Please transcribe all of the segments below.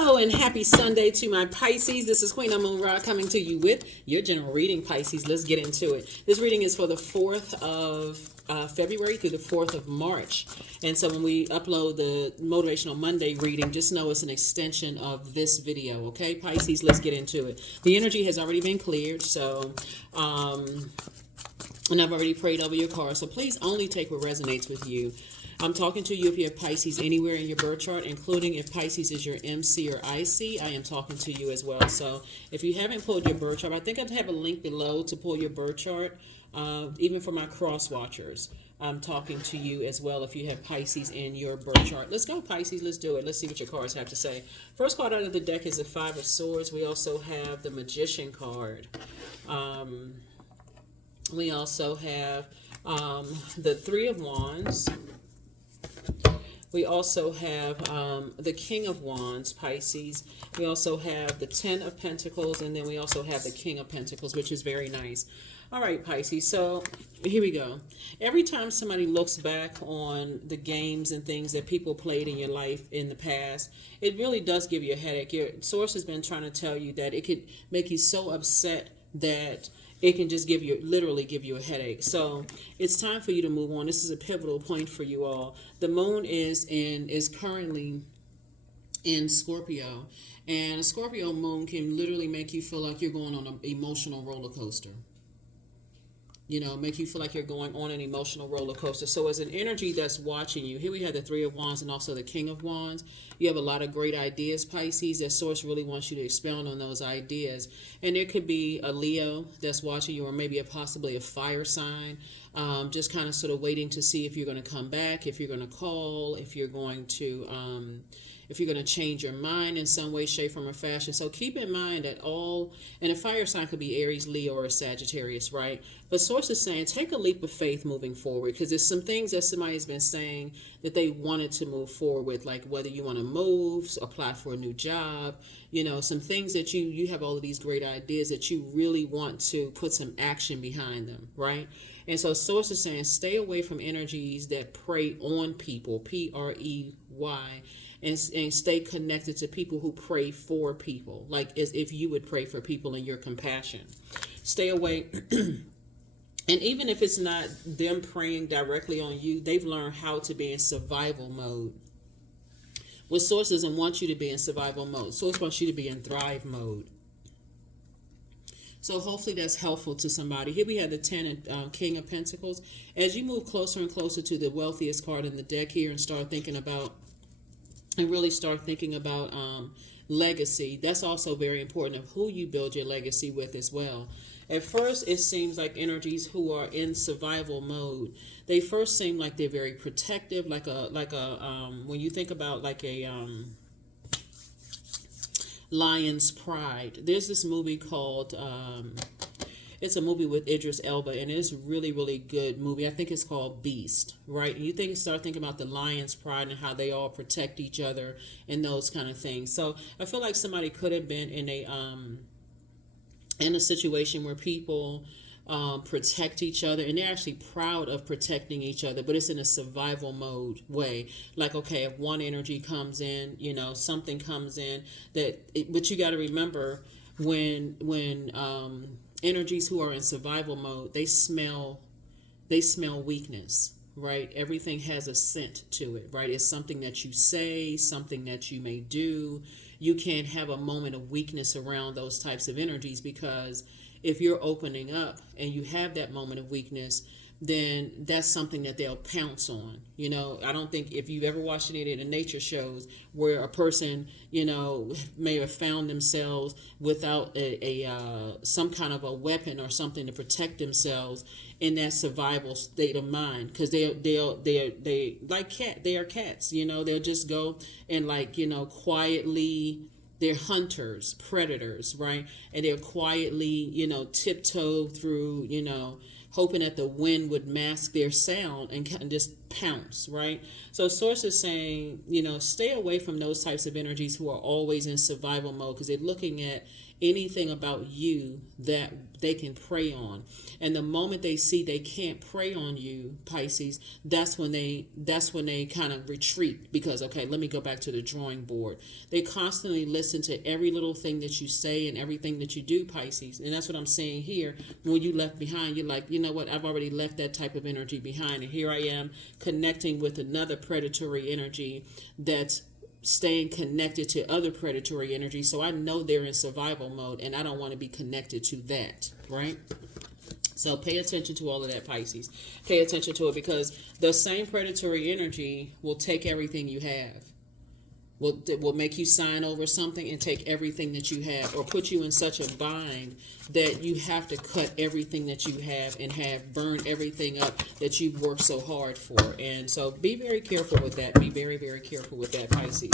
Hello and happy Sunday to my Pisces. This is Queen Amun Ra coming to you with your general reading, Pisces. Let's get into it. This reading is for the 4th of February through the 4th of March. And so when we upload the Motivational Monday reading, just know it's an extension of this video, okay? Pisces, let's get into it. The energy has already been cleared, so... and I've already prayed over your cards, so please only take what resonates with you. I'm talking to you if you have Pisces anywhere in your birth chart, including if Pisces is your MC or IC. I am talking to you as well. So if you haven't pulled your birth chart, I think I have a link below to pull your birth chart, even for my cross watchers. I'm talking to you as well if you have Pisces in your birth chart. Let's go, Pisces. Let's do it. Let's see what your cards have to say. First card out of the deck is the 5 of Swords. We also have the Magician card. We also have the 3 of Wands. We also have the King of Wands, Pisces. We also have the 10 of Pentacles, and then we also have the King of Pentacles, which is very nice. All right, Pisces, so here we go. Every time somebody looks back on the games and things that people played in your life in the past, it really does give you a headache. Your source has been trying to tell you that it could make you so upset that it can just literally give you a headache. So it's time for you to move on. This is a pivotal point for you all. The moon is currently in Scorpio, and a Scorpio moon can literally make you feel like you're going on an emotional roller coaster. You know, make you feel like you're going on an emotional roller coaster. So as an energy that's watching you, here we have the 3 of Wands and also the King of Wands. You have a lot of great ideas, Pisces. That source really wants you to expound on those ideas. And there could be a Leo that's watching you, or maybe possibly a fire sign, just kind of sort of waiting to see if you're going to come back, if you're going to call, if you're going to change your mind in some way, shape, form, or fashion. So keep in mind that and a fire sign could be Aries, Leo, or Sagittarius, right? But source is saying take a leap of faith moving forward, because there's some things that somebody's been saying that they wanted to move forward with, like whether you want to move, apply for a new job, some things that you have all of these great ideas that you really want to put some action behind them, right? And so source is saying stay away from energies that prey on people, Prey, and stay connected to people who pray for people, like as if you would pray for people in your compassion. Stay away. And even if it's not them praying directly on you, they've learned how to be in survival mode. What source doesn't want you to be in survival mode? Source wants you to be in thrive mode. So hopefully that's helpful to somebody. Here we have the 10 and King of Pentacles. As you move closer and closer to the wealthiest card in the deck here and really start thinking about legacy, that's also very important, of who you build your legacy with as well. At first, it seems like energies who are in survival mode, they first seem like they're very protective, like when you think about like a lion's pride. There's this movie called it's a movie with Idris Elba, and it's a really, really good movie. I think it's called Beast, right? And you start thinking about the lion's pride and how they all protect each other and those kind of things. So I feel like somebody could have been in a situation where people protect each other, and they're actually proud of protecting each other, but it's in a survival mode way. Like, okay, if one energy comes in, something comes in but you got to remember when energies who are in survival mode, they smell weakness, right? Everything has a scent to it, right? It's something that you say, something that you may do. You can't have a moment of weakness around those types of energies, because if you're opening up and you have that moment of weakness, then that's something that they'll pounce on. I don't think, if you've ever watched any of the nature shows where a person, may have found themselves without some kind of a weapon or something to protect themselves in that survival state of mind, because they are cats. They'll just go and quietly. They're hunters, predators, right? And they're quietly, tiptoe through, hoping that the wind would mask their sound and just pounce, right? So source is saying, stay away from those types of energies who are always in survival mode, because they're looking at anything about you that they can prey on. And the moment they see they can't prey on you, Pisces, that's when they kind of retreat, because okay, let me go back to the drawing board. They constantly listen to every little thing that you say and everything that you do, Pisces. And that's what I'm saying here. When you left behind, you're like, you know what, I've already left that type of energy behind, and here I am connecting with another predatory energy that's staying connected to other predatory energy. So I know they're in survival mode, and I don't want to be connected to that, right? So pay attention to all of that, Pisces. Pay attention to it, because the same predatory energy will take everything you have. Will make you sign over something and take everything that you have, or put you in such a bind that you have to cut everything that you have and have burn everything up that you've worked so hard for. And so be very careful with that. Be very, very careful with that, Pisces.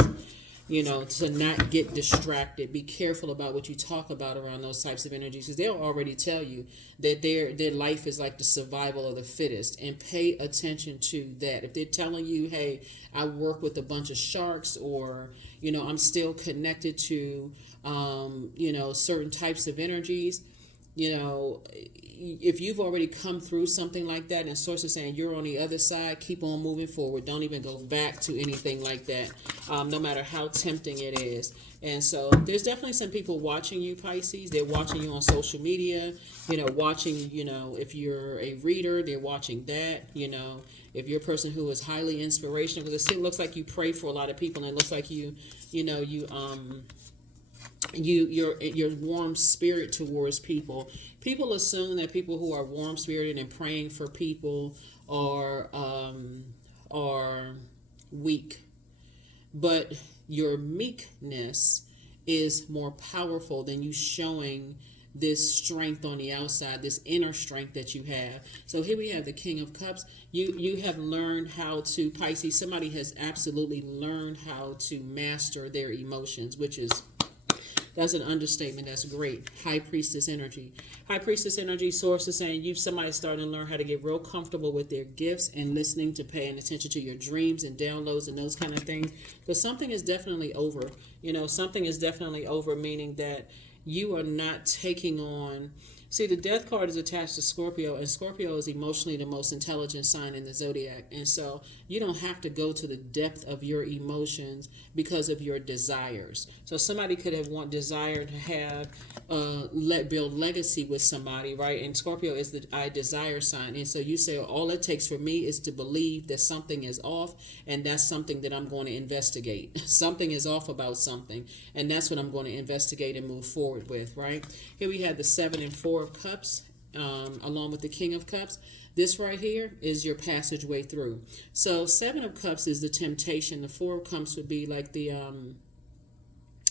You know, to not get distracted. Be careful about what you talk about around those types of energies, because they'll already tell you that their life is like the survival of the fittest. And pay attention to that. If they're telling you, hey, I work with a bunch of sharks, or, you know, I'm still connected to, you know, certain types of energies, you know, if you've already come through something like that, and source is saying you're on the other side, keep on moving forward. Don't even go back to anything like that, no matter how tempting it is. And so there's definitely some people watching you, Pisces. They're watching you on social media, you know, watching, you know, if you're a reader, they're watching that, you know, if you're a person who is highly inspirational, because it looks like you pray for a lot of people, and it looks like your warm spirit towards people. People assume that people who are warm spirited and praying for people are weak, but your meekness is more powerful than you showing this strength on the outside, this inner strength that you have. So here we have the King of Cups. You have learned how to, Pisces, somebody has absolutely learned how to master their emotions, which is, that's an understatement. That's great. High Priestess energy. High Priestess energy, source is saying somebody's starting to learn how to get real comfortable with their gifts and listening to, paying attention to your dreams and downloads and those kind of things. But something is definitely over. You know, something is definitely over, meaning that you are not taking on. See, the Death card is attached to Scorpio, and Scorpio is emotionally the most intelligent sign in the Zodiac. And so you don't have to go to the depth of your emotions because of your desires. So somebody could have desired to have, build legacy with somebody, right? And Scorpio is the I desire sign. And so you say, all it takes for me is to believe that something is off, and that's something that I'm going to investigate. Something is off about something, and that's what I'm going to investigate and move forward with, right? Here we have the 7 and 4 of Cups, along with the King of Cups. This right here is your passageway through. So 7 of Cups is the temptation. The 4 of Cups would be like the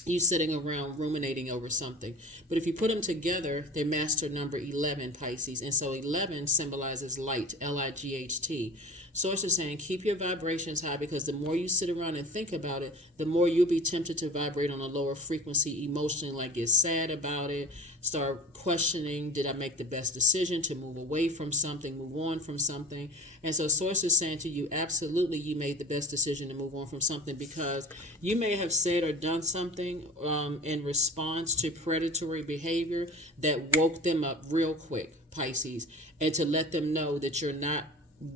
you sitting around ruminating over something. But if you put them together, they master number 11, Pisces. And so 11 symbolizes light, L-I-G-H-T. Source is saying keep your vibrations high, because the more you sit around and think about it, the more you'll be tempted to vibrate on a lower frequency emotionally, like get sad about it, start questioning, did I make the best decision to move away from something, move on from something? And so Source is saying to you, absolutely, you made the best decision to move on from something, because you may have said or done something in response to predatory behavior that woke them up real quick, Pisces, and to let them know that you're not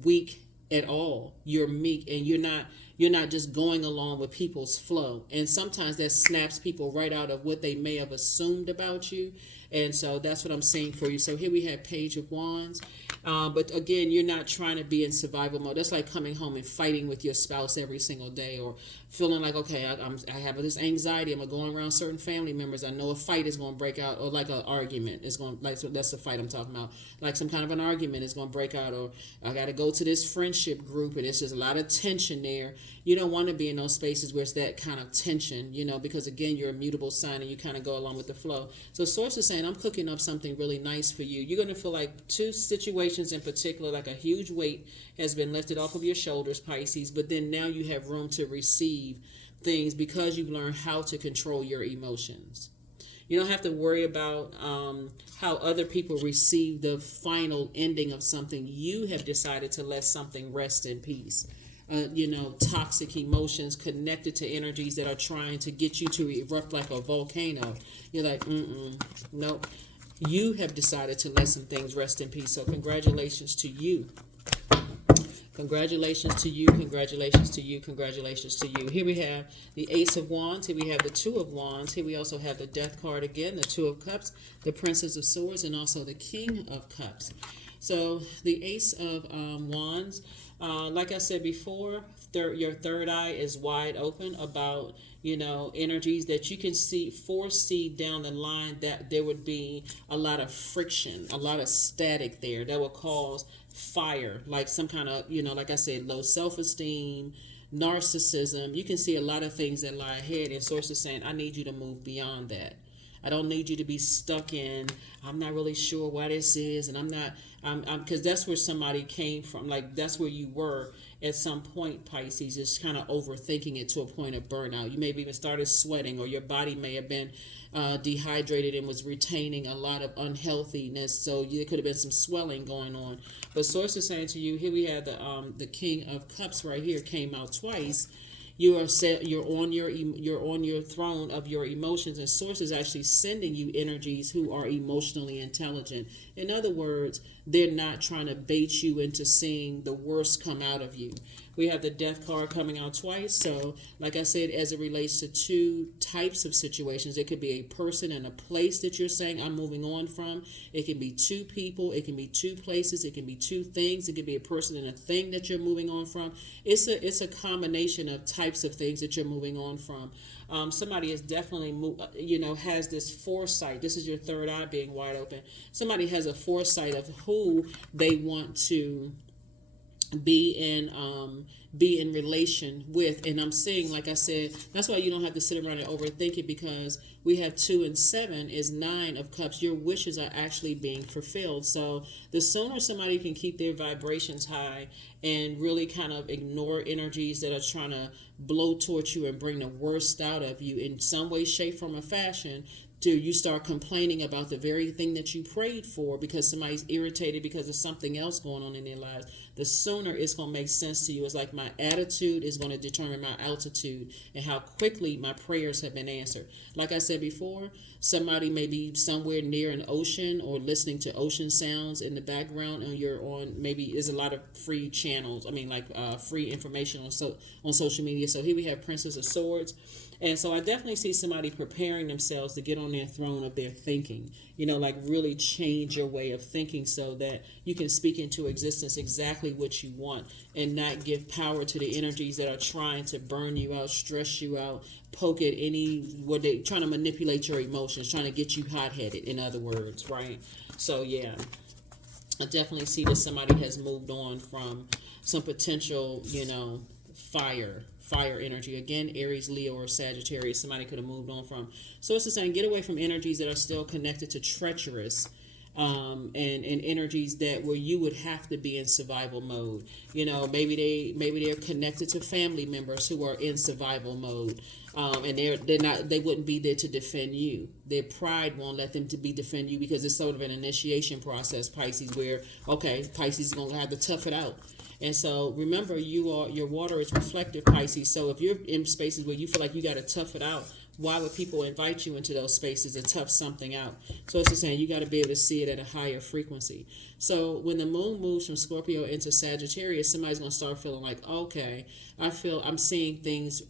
weak at all. You're meek, and you're not just going along with people's flow. And sometimes that snaps people right out of what they may have assumed about you. And so that's what I'm saying for you. So here we have Page of Wands. But again, you're not trying to be in survival mode. That's like coming home and fighting with your spouse every single day, or feeling like, okay, I have this anxiety. I'm going around certain family members. I know a fight is going to break out, or like an argument is going, like, so that's the fight I'm talking about. Like some kind of an argument is going to break out, or I got to go to this friendship group and it's just a lot of tension there. You don't want to be in those spaces where it's that kind of tension, you know, because again, you're a mutable sign and you kind of go along with the flow. So Source is saying, I'm cooking up something really nice for you. You're going to feel like 2 situations in particular, like a huge weight has been lifted off of your shoulders, Pisces, but then now you have room to receive things because you've learned how to control your emotions. You don't have to worry about how other people receive the final ending of something. You have decided to let something rest in peace. toxic emotions connected to energies that are trying to get you to erupt like a volcano. You're like, nope. You have decided to let some things rest in peace. So congratulations to you. Congratulations to you, congratulations to you, congratulations to you. Here we have the Ace of Wands, here we have the Two of Wands, here we also have the Death card again, the Two of Cups, the Princess of Swords, and also the King of Cups. So the Ace of Wands, like I said before, your third eye is wide open about, energies that you can foresee down the line, that there would be a lot of friction, a lot of static there that will cause fire, like some kind of, like I said, low self-esteem, narcissism. You can see a lot of things that lie ahead, and Source is saying, I need you to move beyond that. I don't need you to be stuck in, I'm not really sure why this is, and because that's where somebody came from. Like, that's where you were at some point, Pisces, just kind of overthinking it to a point of burnout. You may have even started sweating, or your body may have been dehydrated and was retaining a lot of unhealthiness. So there could have been some swelling going on. But Source is saying to you, here we have the King of Cups right here, came out twice. You're on your throne of your emotions, and Source is actually sending you energies who are emotionally intelligent. In other words, they're not trying to bait you into seeing the worst come out of you. We have the Death card coming out twice. So, like I said, as it relates to two types of situations, it could be a person and a place that you're saying, I'm moving on from. It can be two people. It can be two places. It can be two things. It could be a person and a thing that you're moving on from. It's a combination of types of things that you're moving on from. Somebody is definitely, has this foresight. This is your third eye being wide open. Somebody has a foresight of who they want to be in relation with. And I'm saying, like I said, that's why you don't have to sit around and overthink it, because we have 2 and 7 is 9 of cups. Your wishes are actually being fulfilled. So the sooner somebody can keep their vibrations high and really kind of ignore energies that are trying to blow towards you and bring the worst out of you in some way, shape, form, or fashion, till you start complaining about the very thing that you prayed for because somebody's irritated because of something else going on in their lives, the sooner it's going to make sense to you. It's like my attitude is going to determine my altitude and how quickly my prayers have been answered. Like I said before, somebody may be somewhere near an ocean or listening to ocean sounds in the background, and you're on, maybe there's a lot of free channels, free information on social media. So here we have Princess of Swords. And so I definitely see somebody preparing themselves to get on their throne of their thinking, like really change your way of thinking so that you can speak into existence exactly what you want and not give power to the energies that are trying to burn you out, stress you out, poke at what they trying to manipulate your emotions, trying to get you hot-headed, in other words, right? So yeah, I definitely see that somebody has moved on from some potential, fire energy. Again, Aries, Leo, or Sagittarius, somebody could have moved on from. So it's saying get away from energies that are still connected to treacherous and energies that where you would have to be in survival mode. Maybe they're connected to family members who are in survival mode. And they wouldn't be there to defend you. Their pride won't let them to defend you, because it's sort of an initiation process, Pisces, where Pisces is going to have to tough it out. And so remember, your water is reflective, Pisces. So if you're in spaces where you feel like you got to tough it out, why would people invite you into those spaces to tough something out? So it's just saying you got to be able to see it at a higher frequency. So when the moon moves from Scorpio into Sagittarius, somebody's going to start feeling like, okay, I'm seeing things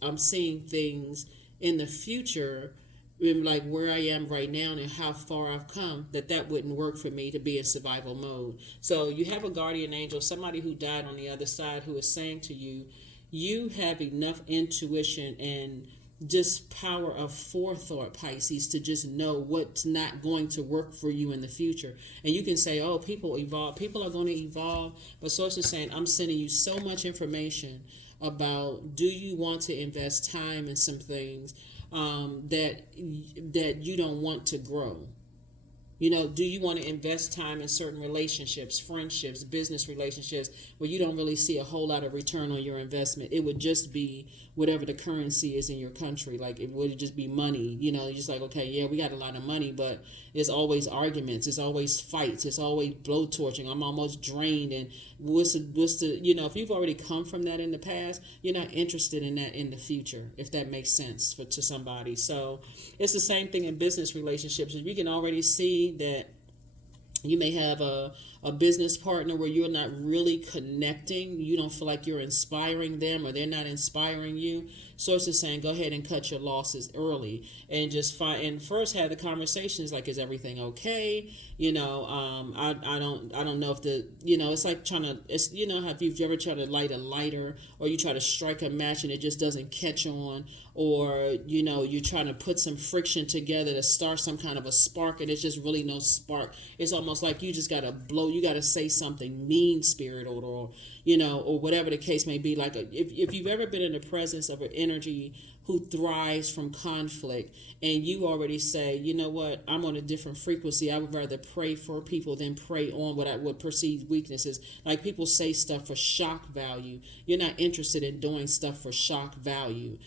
in the future, like where I am right now and how far I've come, that wouldn't work for me to be in survival mode. So you have a guardian angel, somebody who died on the other side, who is saying to you, you have enough intuition and just power of forethought, Pisces, to just know what's not going to work for you in the future. And you can say, oh, people evolve. People are going to evolve. But Source is saying, I'm sending you so much information about, do you want to invest time in some things that you don't want to grow? You know, do you want to invest time in certain relationships, friendships, business relationships where you don't really see a whole lot of return on your investment? It would just be whatever the currency is in your country. Like it would just be money. You know, just like, okay, yeah, we got a lot of money, but it's always arguments, it's always fights, it's always blowtorching. I'm almost drained. And what's the you know, if you've already come from that in the past, you're not interested in that in the future, if that makes sense to somebody. So it's the same thing in business relationships. We can already see that you may have a business partner where you're not really connecting. You don't feel like you're inspiring them, or they're not inspiring you. Source is saying, go ahead and cut your losses early and just find, and first have the conversations like, is everything okay? You know, I don't know if it's like trying to, it's, you know, have you ever tried to light a lighter, or you try to strike a match and it just doesn't catch on, or, you know, you're trying to put some friction together to start some kind of a spark and it's just really no spark. It's almost like you just got to blow, you got to say something mean spirited, or you know, or whatever the case may be. Like if you've ever been in the presence of an energy who thrives from conflict, and you already say, you know what, I'm on a different frequency. I would rather pray for people than pray on what I would perceive weaknesses. Like people say stuff for shock value. You're not interested in doing stuff for shock value.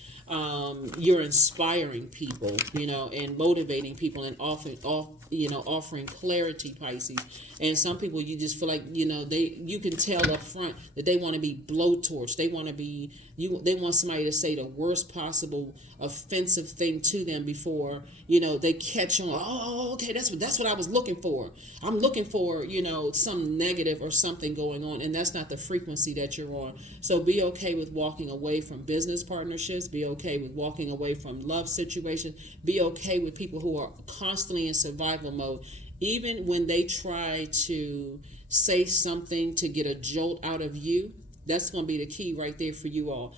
You're inspiring people, you know, and motivating people, and offering clarity, Pisces. And some people, you just feel like, you know, you can tell up front that they want to be blowtorch. They want to be they want somebody to say the worst possible offensive thing to them before, you know, they catch on. Oh, okay, that's what I was looking for. I'm looking for, you know, some negative or something going on, and that's not the frequency that you're on. So be okay with walking away from business partnerships. Be okay with walking away from love situations. Be okay with people who are constantly in survival mode, even when they try to say something to get a jolt out of you. That's going to be the key right there for you all.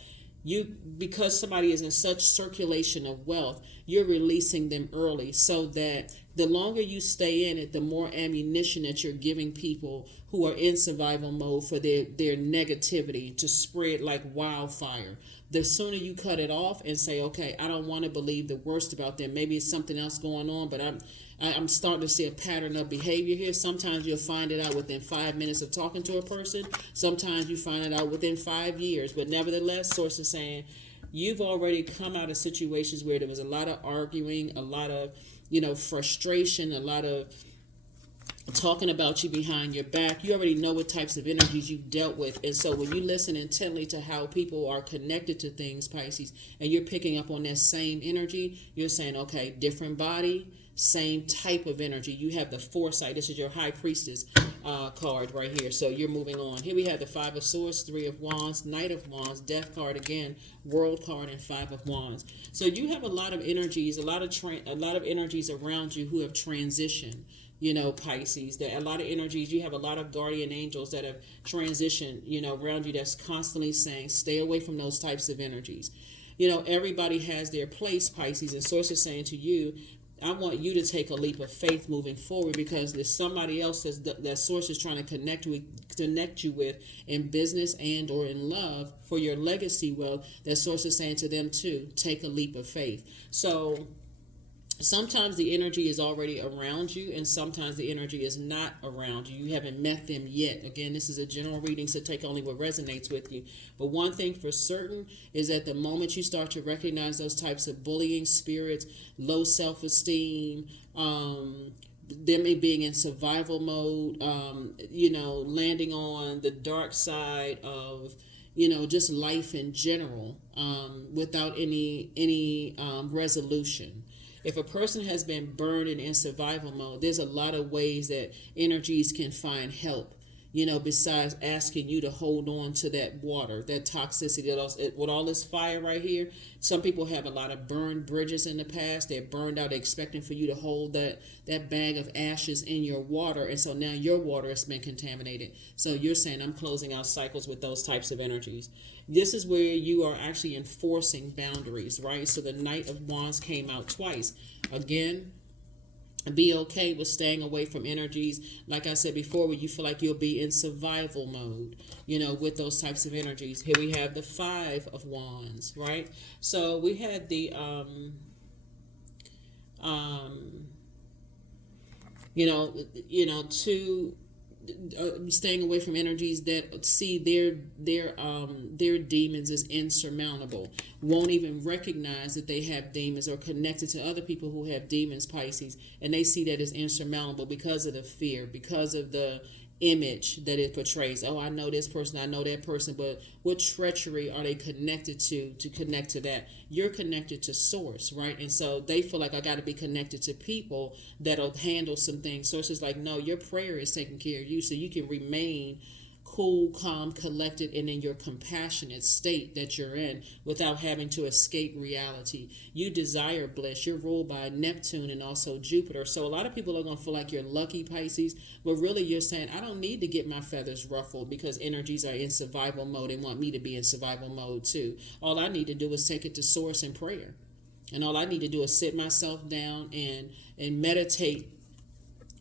Because somebody is in such circulation of wealth, you're releasing them early, so that the longer you stay in it, the more ammunition that you're giving people who are in survival mode for their negativity to spread like wildfire. The sooner you cut it off and say, okay, I don't want to believe the worst about them. Maybe it's something else going on, but I'm starting to see a pattern of behavior here. Sometimes you'll find it out within 5 minutes of talking to a person. Sometimes you find it out within 5 years. But nevertheless, source is saying you've already come out of situations where there was a lot of arguing, a lot of, you know, frustration, a lot of talking about you behind your back. You already know what types of energies you've dealt with. And so when you listen intently to how people are connected to things, Pisces, and you're picking up on that same energy, you're saying, okay, different body, same type of energy. You have the foresight. This is your high priestess card right here. So you're moving on. Here we have the 5 of swords, 3 of wands, knight of wands, death card again, world card, and 5 of wands. So you have a lot of energies, a lot of energies around you who have transitioned. You know, Pisces, that a lot of energies, you have a lot of guardian angels that have transitioned, you know, around you, that's constantly saying, stay away from those types of energies. You know, everybody has their place, Pisces, and source is saying to you, I want you to take a leap of faith moving forward, because there's somebody else that source is trying to connect you with in business and or in love for your legacy wealth. That source is saying to them too, take a leap of faith. So sometimes the energy is already around you, and sometimes the energy is not around you. You haven't met them yet. Again, this is a general reading, so take only what resonates with you. But one thing for certain is that the moment you start to recognize those types of bullying spirits, low self-esteem, them being in survival mode, you know, landing on the dark side of, you know, just life in general, without any resolution. If a person has been burned and in survival mode, there's a lot of ways that energies can find help, you know, besides asking you to hold on to that water, that toxicity, with all this fire right here. Some people have a lot of burned bridges in the past. They're burned out, expecting for you to hold that bag of ashes in your water. And so now your water has been contaminated. So you're saying, I'm closing out cycles with those types of energies. This is where you are actually enforcing boundaries, right? So the Knight of Wands came out twice. Again, be okay with staying away from energies, like I said before, where you feel like you'll be in survival mode, you know, with those types of energies. Here we have the 5 of Wands, right? So we had the To staying away from energies that see their demons as insurmountable, won't even recognize that they have demons, or connected to other people who have demons, Pisces, and they see that as insurmountable because of the fear, because of the image that it portrays. Oh, I know this person, I know that person, but what treachery are they connected to connect to that? You're connected to source, right? And so they feel like, I got to be connected to people that'll handle some things. Source is like, no, your prayer is taking care of you, so you can remain cool, calm, collected, and in your compassionate state that you're in without having to escape reality. You desire bliss. You're ruled by Neptune and also Jupiter. So a lot of people are going to feel like you're lucky, Pisces, but really you're saying, I don't need to get my feathers ruffled because energies are in survival mode and want me to be in survival mode too. All I need to do is take it to source in prayer. And all I need to do is sit myself down and meditate,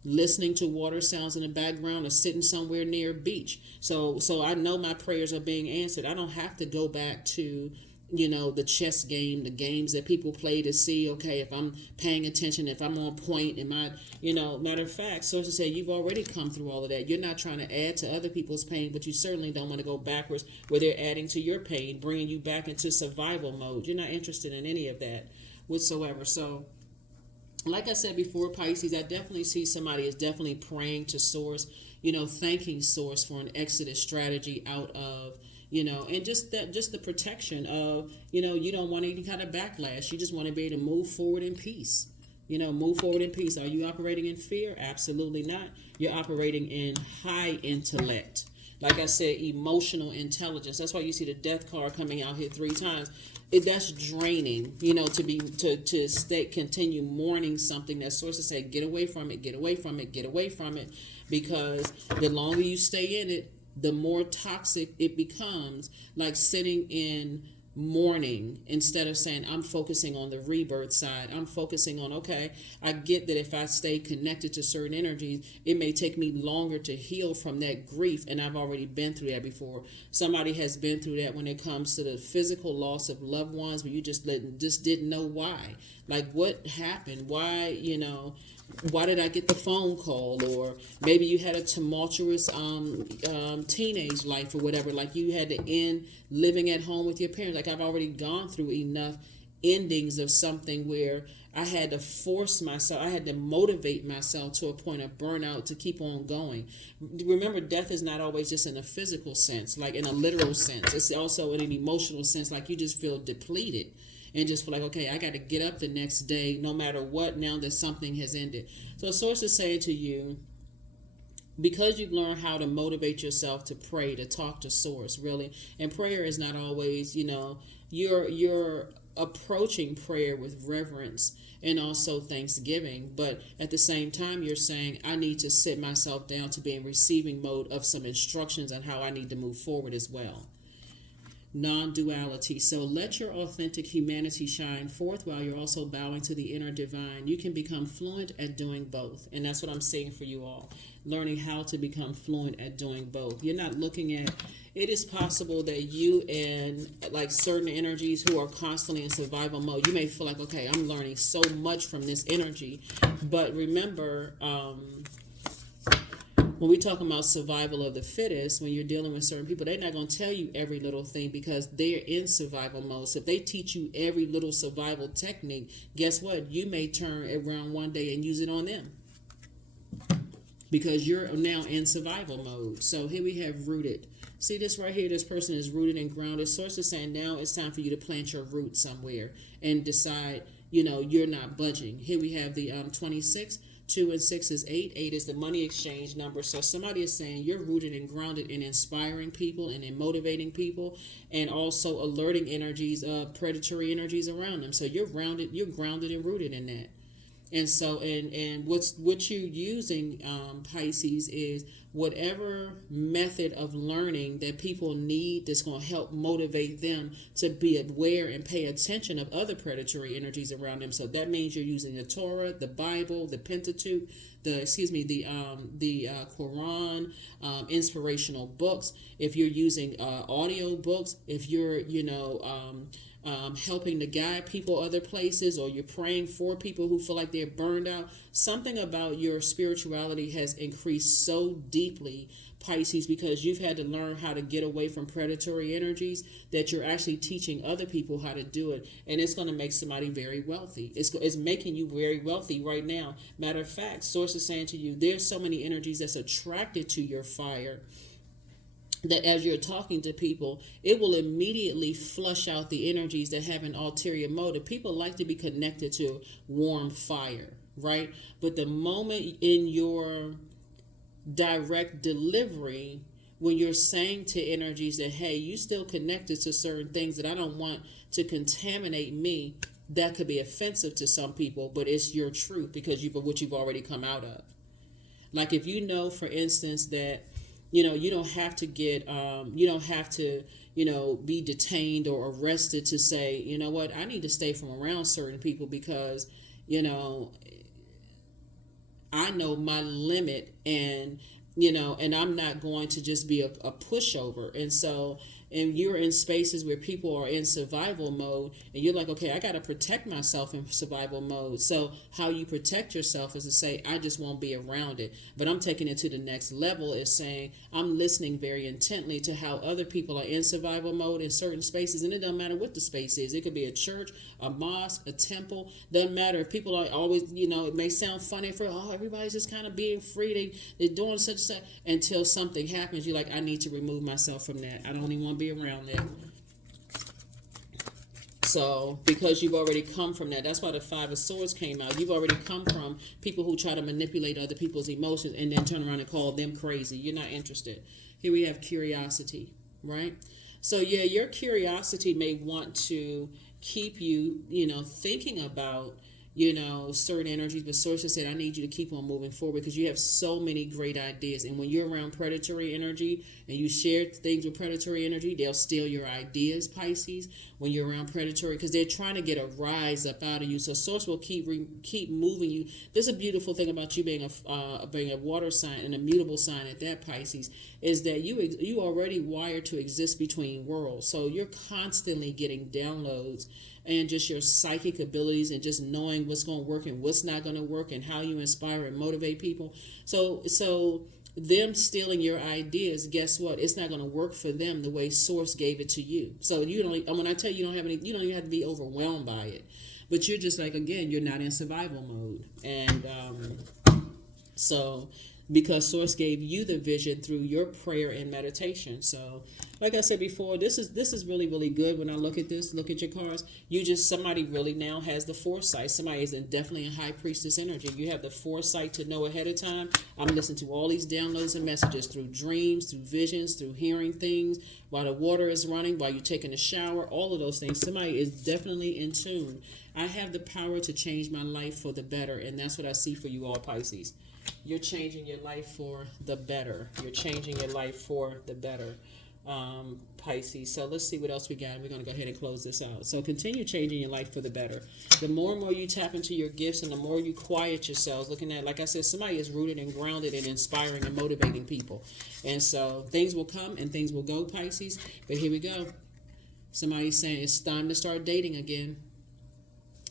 listening to water sounds in the background, or sitting somewhere near a beach. So I know my prayers are being answered. I don't have to go back to, the chess game, the games that people play to see, okay, if I'm paying attention, if I'm on point, am I, matter of fact, sources say you've already come through all of that. You're not trying to add to other people's pain, but you certainly don't want to go backwards where they're adding to your pain, bringing you back into survival mode. You're not interested in any of that whatsoever. So, like I said before, Pisces, I definitely see somebody is definitely praying to source, thanking source for an exodus strategy out of, and just the protection of, you don't want any kind of backlash. You just want to be able to move forward in peace. Move forward in peace. Are you operating in fear? Absolutely not. You're operating in high intellect. Like I said, emotional intelligence. That's why you see the death card coming out here 3 times. That's draining, to continue mourning something that sources say, get away from it, get away from it, get away from it. Because the longer you stay in it, the more toxic it becomes, like sitting in mourning instead of saying, I'm focusing on the rebirth side. I'm focusing on, okay, I get that if I stay connected to certain energies, it may take me longer to heal from that grief, and I've already been through that before. Somebody has been through that when it comes to the physical loss of loved ones, but you just didn't know why. Like, what happened? Why did I get the phone call? Or maybe you had a tumultuous teenage life or whatever. Like, you had to end living at home with your parents. Like, I've already gone through enough endings of something where I had to force myself, I had to motivate myself to a point of burnout to keep on going. Remember, death is not always just in a physical sense, like in a literal sense. It's also in an emotional sense, like you just feel depleted. And just feel like, okay, I got to get up the next day no matter what, now that something has ended. So a source is saying to you, because you've learned how to motivate yourself to pray, to talk to source, really. And prayer is not always, you're approaching prayer with reverence and also thanksgiving. But at the same time, you're saying, I need to sit myself down to be in receiving mode of some instructions on how I need to move forward as well. Non-duality. So let your authentic humanity shine forth while you're also bowing to the inner divine. You can become fluent at doing both. And that's what I'm saying for you all. Learning how to become fluent at doing both. You're not looking at, it is possible that you and like certain energies who are constantly in survival mode, you may feel like, okay, I'm learning so much from this energy. But remember, when we talk about survival of the fittest, when you're dealing with certain people, they're not going to tell you every little thing because they're in survival mode. So if they teach you every little survival technique, guess what? You may turn around one day and use it on them because you're now in survival mode. So here we have rooted. See this right here? This person is rooted and grounded. Source is saying now it's time for you to plant your roots somewhere and decide, you're not budging. Here we have the 26. 2 and 6 is 8. 8 is the money exchange number. So somebody is saying you're rooted and grounded in inspiring people and in motivating people, and also alerting energies, predatory energies around them. So you're grounded and rooted in that. And so, and what you're using, Pisces, is whatever method of learning that people need that's going to help motivate them to be aware and pay attention of other predatory energies around them. So that means you're using the Torah, the Bible, the Pentateuch, the Quran, inspirational books. If you're using audio books, if you're, helping to guide people other places, or you're praying for people who feel like they're burned out. Something about your spirituality has increased so deeply, Pisces, because you've had to learn how to get away from predatory energies, that you're actually teaching other people how to do it. And it's going to make somebody very wealthy. It's making you very wealthy right now. Matter of fact, Source is saying to you, there's so many energies that's attracted to your fire, that as you're talking to people, it will immediately flush out the energies that have an ulterior motive. People like to be connected to warm fire, right? But the moment in your direct delivery, when you're saying to energies that, hey, you still connected to certain things that I don't want to contaminate me, that could be offensive to some people, but it's your truth because of what you've already come out of. Like if you know, for instance, that you don't have to get, you don't have to, be detained or arrested to say, you know what, I need to stay from around certain people because, I know my limit, and and I'm not going to just be a pushover. And so, and you're in spaces where people are in survival mode, and you're like, okay, I got to protect myself in survival mode. So how you protect yourself is to say, I just won't be around it. But I'm taking it to the next level, is saying I'm listening very intently to how other people are in survival mode in certain spaces. And it doesn't matter what the space is. It could be a church, a mosque, a temple. Doesn't matter if people are always, it may sound funny for, everybody's just kind of being free. They're doing such and such, until something happens. You're like, I need to remove myself from that. I don't even want to be around that. So because you've already come from that, that's why the Five of Swords came out. You've already come from people who try to manipulate other people's emotions and then turn around and call them crazy. You're not interested. Here we have curiosity, right? So yeah, your curiosity may want to keep you, thinking about, certain energies, but Source said, I need you to keep on moving forward because you have so many great ideas. And when you're around predatory energy and you share things with predatory energy, they'll steal your ideas, Pisces, when you're around predatory, because they're trying to get a rise up out of you. So Source will keep moving you. There's a beautiful thing about you being a water sign, and a mutable sign at that, Pisces, is that you already wired to exist between worlds. So you're constantly getting downloads, and just your psychic abilities, and just knowing what's going to work and what's not going to work, and how you inspire and motivate people. So them stealing your ideas, guess what? It's not going to work for them the way Source gave it to you. So when I tell you, you don't even have to be overwhelmed by it. But you're just like, again, you're not in survival mode. And so because Source gave you the vision through your prayer and meditation. So like I said before, this is really, really good. When I look at your cards, somebody really now has the foresight. Somebody is definitely in High Priestess energy. You have the foresight to know ahead of time. I'm listening to all these downloads and messages through dreams, through visions, through hearing things, while the water is running, while you're taking a shower, all of those things. Somebody is definitely in tune. I have the power to change my life for the better, and that's what I see for you all, Pisces. You're changing your life for the better. You're changing your life for the better, Pisces. So let's see what else we got. We're going to go ahead and close this out. So continue changing your life for the better. The more and more you tap into your gifts, and the more you quiet yourselves, looking at, like I said, somebody is rooted and grounded in inspiring and motivating people. And so things will come and things will go, Pisces. But here we go. Somebody's saying it's time to start dating again.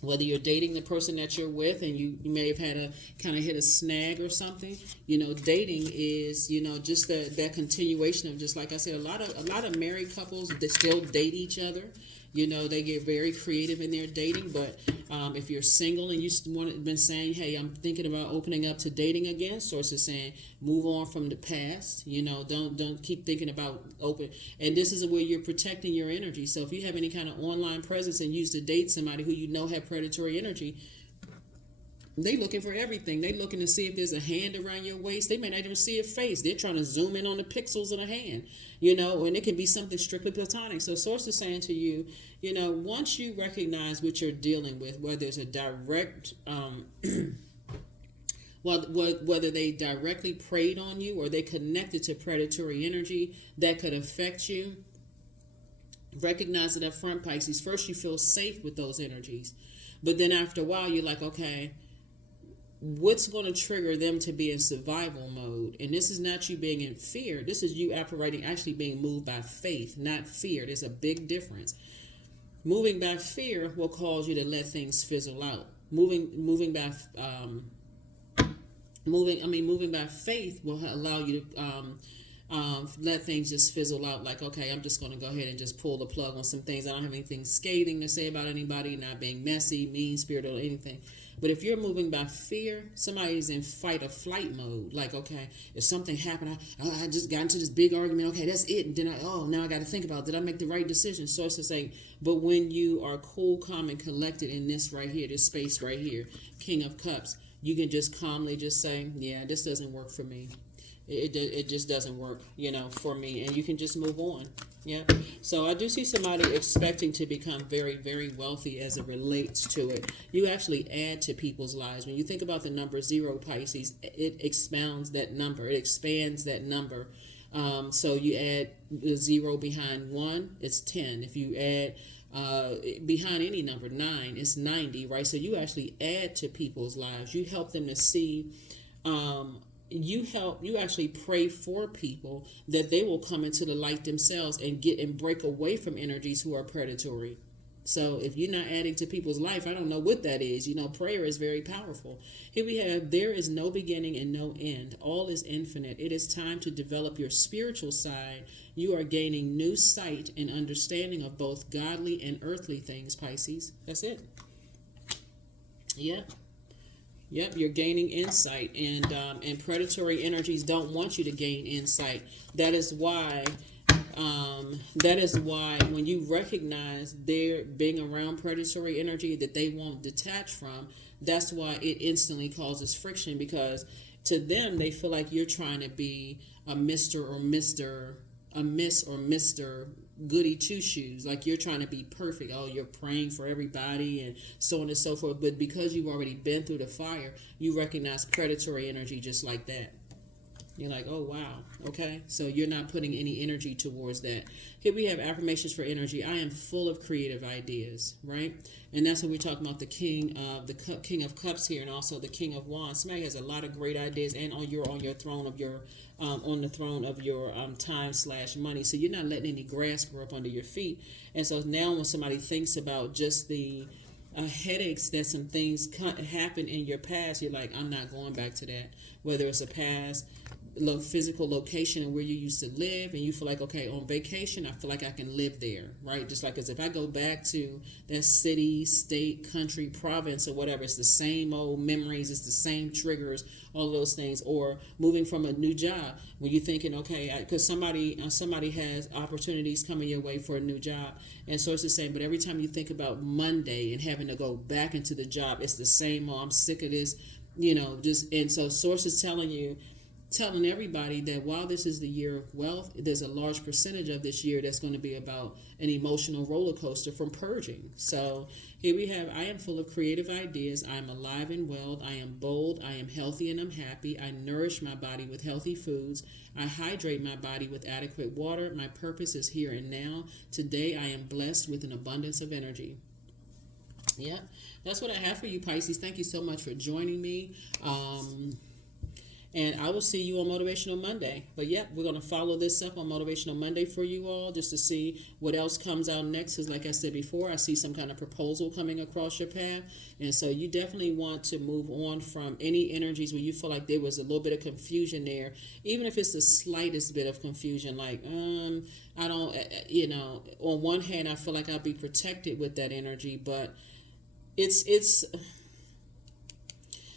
Whether you're dating the person that you're with, and you may have had a kind of hit a snag or something, dating is, just that continuation of, just like I said, a lot of married couples that still date each other. They get very creative in their dating. But if you're single and you've been saying, hey, I'm thinking about opening up to dating again, Source is saying, move on from the past. Don't keep thinking about open. And this is where you're protecting your energy. So if you have any kind of online presence and used to date somebody who have predatory energy, they looking for everything. They looking to see if there's a hand around your waist. They may not even see a face. They're trying to zoom in on the pixels of a hand, and it can be something strictly platonic. So Source is saying to you, once you recognize what you're dealing with, whether it's a direct, whether they directly preyed on you or they connected to predatory energy that could affect you, recognize it up front, Pisces. First, you feel safe with those energies. But then after a while, you're like, okay, what's going to trigger them to be in survival mode? And this is not you being in fear. This is you actually being moved by faith, not fear. There's a big difference. Moving by fear will cause you to let things fizzle out. Moving by faith will allow you to let things just fizzle out. Like, okay, I'm just going to go ahead and just pull the plug on some things. I don't have anything scathing to say about anybody, not being messy, mean spirited, or anything. But if you're moving by fear, somebody's in fight or flight mode. Like, okay, if something happened, I just got into this big argument. Okay, that's it. And then now I got to think about, did I make the right decision? So it's the same. But when you are cool, calm, and collected in this right here, this space right here, King of Cups, you can just calmly just say, yeah, this doesn't work for me. It just doesn't work, for me. And you can just move on. Yeah. So I do see somebody expecting to become very, very wealthy as it relates to it. You actually add to people's lives. When you think about the number 0, Pisces, it expounds that number. It expands that number. So you add the 0 behind 1, it's 10. If you add behind any number, 9, it's 90, right? So you actually add to people's lives. You help them to see you actually pray for people that they will come into the light themselves and break away from energies who are predatory. So if you're not adding to people's life, I don't know what that is. Prayer is very powerful. Here we have, there is no beginning and no end. All is infinite. It is time to develop your spiritual side. You are gaining new sight and understanding of both godly and earthly things, Pisces. That's it. Yeah. Yep, you're gaining insight, and predatory energies don't want you to gain insight. That is why when you recognize they're being around predatory energy that they won't detach from, that's why it instantly causes friction, because to them they feel like you're trying to be a Miss or Mr. Goody two shoes, like you're trying to be perfect. Oh, you're praying for everybody and so on and so forth. But because you've already been through the fire, you recognize predatory energy just like that. You're like, oh, wow. Okay. So you're not putting any energy towards that. Here we have affirmations for energy. I am full of creative ideas, right? And that's what we're talking about, the King of Cups here, and also the King of Wands. Somebody has a lot of great ideas, and on your throne of your time/money. So you're not letting any grass grow up under your feet. And so now when somebody thinks about just the headaches that some things happen in your past, you're like, I'm not going back to that. Whether it's a past physical location and where you used to live, and you feel like, okay, on vacation I feel like I can live there, right? Just like, as if I go back to that city, state, country, province, or whatever, it's the same old memories, it's the same triggers, all of those things. Or moving from a new job, when you're thinking, okay, because somebody has opportunities coming your way for a new job, and so it's the same. But every time you think about Monday and having to go back into the job, it's the same. Oh, I'm sick of this, and so source is telling everybody that while this is the year of wealth, there's a large percentage of this year that's going to be about an emotional roller coaster from purging. So here we have, I am full of creative ideas. I am alive and well. I am bold. I am healthy and I'm happy. I nourish my body with healthy foods. I hydrate my body with adequate water. My purpose is here and now. Today I am blessed with an abundance of energy. Yeah, that's what I have for you, Pisces. Thank you so much for joining me. And I will see you on Motivational Monday. But yeah, we're going to follow this up on Motivational Monday for you all, just to see what else comes out next. Because like I said before, I see some kind of proposal coming across your path. And so you definitely want to move on from any energies where you feel like there was a little bit of confusion there. Even if it's the slightest bit of confusion, like, I don't, on one hand, I feel like I'll be protected with that energy. But it's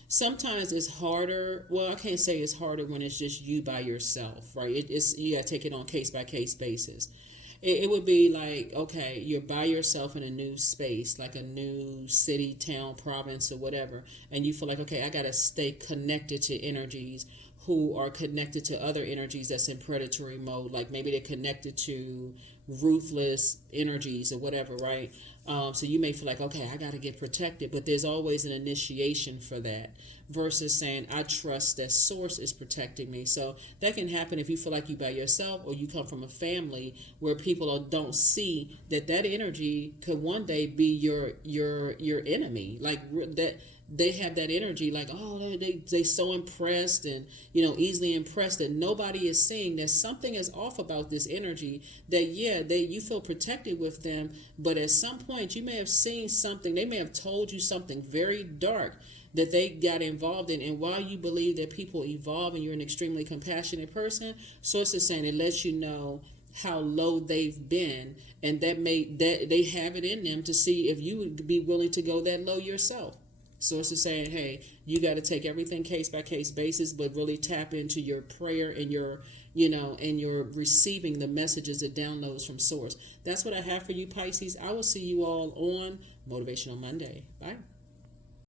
sometimes it's harder. Well, I can't say it's harder when it's just you by yourself, right? You gotta take it on case by case basis. It would be like, okay, you're by yourself in a new space, like a new city, town, province, or whatever, and you feel like, okay, I gotta stay connected to energies who are connected to other energies that's in predatory mode. Like maybe they're connected to ruthless energies or whatever, right? So you may feel like, okay, I got to get protected, but there's always an initiation for that, versus saying, I trust that source is protecting me. So that can happen if you feel like you by yourself, or you come from a family where people don't see that energy could one day be your enemy. Like they have that energy like, oh, they so impressed and, easily impressed, that nobody is seeing that something is off about this energy, that you feel protected with them, but at some point you may have seen something, they may have told you something very dark that they got involved in. And while you believe that people evolve and you're an extremely compassionate person, source is saying it lets you know how low they've been, and that they have it in them to see if you would be willing to go that low yourself. Source is saying, hey, you got to take everything case by case basis, but really tap into your prayer and your and you're receiving the messages, that downloads from source. That's what I have for you, Pisces. I will see you all on Motivational Monday. Bye.